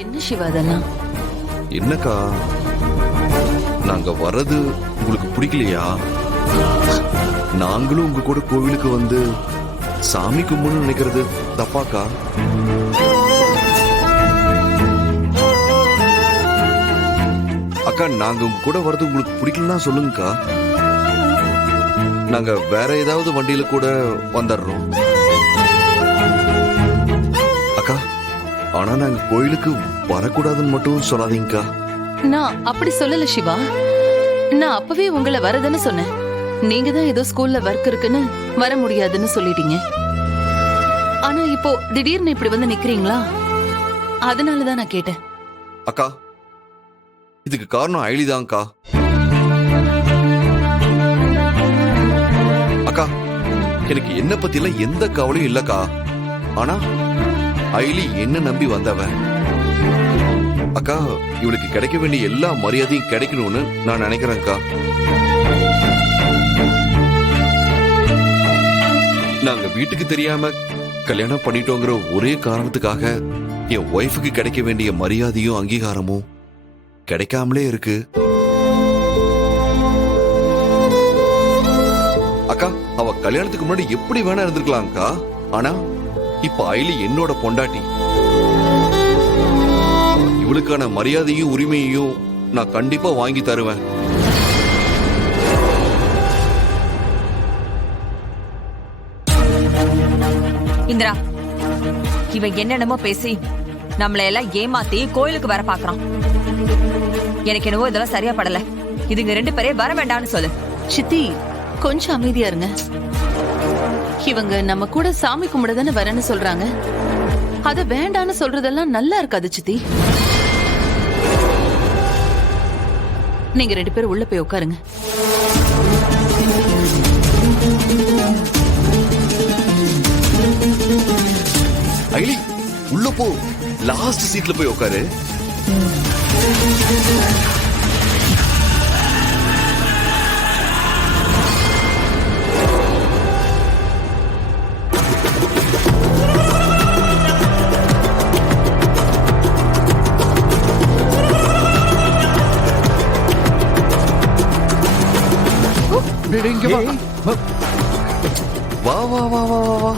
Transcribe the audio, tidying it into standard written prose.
என்ன சிவா அதெல்லாம்? என்னக்கா, நாங்க வர்றது உங்களுக்கு பிடிக்கலையா? நாங்களும் உங்க கூட கோவிலுக்கு வந்து சாமி கும்பிடணும்னு நினைக்கிறது தப்பாக்கா? அக்கா, நாங்க உங்க கூட வர்றது உங்களுக்கு பிடிக்கலன்னா சொல்லுங்கக்கா. நாங்க வேற ஏதாவது வண்டியில கூட வந்துடுறோம். அக்கா, ஆனா நாங்க கோயிலுக்கு வரக்கூடாதுன்னு மட்டும் சொல்லாதீங்கக்கா. நான் அப்படி சொல்லல சிவா. நான் அப்பவே உங்களை வரதுன்னு சொன்னேன். நீங்க தான் ஏதோ ஸ்கூல்ல ஒர்க் இருக்குன்னு வர முடியாதுன்னு சொல்லிட்டீங்க. ஆனா இப்போ திடீர்னு இப்படி வந்து நிக்கிறீங்களா? அதனாலதான் நான் கேட்டேன். அக்கா, இதுக்கு காரணம் ஐலிதான்க்கா. அக்கா, எனக்கு என்ன பத்திலாம் எந்த கவலையும் இல்லக்கா. ஆனா ஐலி என்ன நம்பி வந்தவ. அக்கா, இவளுக்கு கிடைக்க வேண்டிய எல்லா மரியாதையும் கிடைக்கணும்னு நான் நினைக்கிறேன்க்கா. நாங்க வீட்டுக்கு தெரியாம கல்யாணம் பண்ணிட்டோங்கிற ஒரே காரணத்துக்காக என் ஒய்ஃபுக்கு கிடைக்க வேண்டிய மரியாதையும் அங்கீகாரமும் கிடைக்காமலே இருக்கு. அக்கா, அவ கல்யாணத்துக்கு முன்னாடி எப்படி வேணா இருந்திருக்கலாம்க்கா. ஆனா இப்ப ஐலி என்னோட பொண்டாட்டி. இவளுக்கான மரியாதையும் உரிமையையும் நான் கண்டிப்பா வாங்கி தருவேன். இந்திரா, இவன் என்னென்னமோ பேசி நம்மள எல்லாம் ஏமாத்தி கோயிலுக்கு வர பாக்குறான். எனக்கு என்னவோ இதெல்லாம் சரியா படல. இதுங்க ரெண்டு பேரே வர வேண்டாம்னு சொல்லு. சித்தி, கொஞ்சம் அமைதியா இருங்க. இவங்க நம்ம கூட சாமி கும்பிட தானே வரேன்னு சொல்றாங்க. அத வேண்டான்னு சொல்றதெல்லாம் நல்லா இருக்காது சித்தி. நீங்க ரெண்டு பேரும் உள்ள போய் உட்காருங்க. ஐலி, உள்ள போ. லாஸ்ட் சீட்ல போய் உட்காரு. வா வா வா வா வா வா.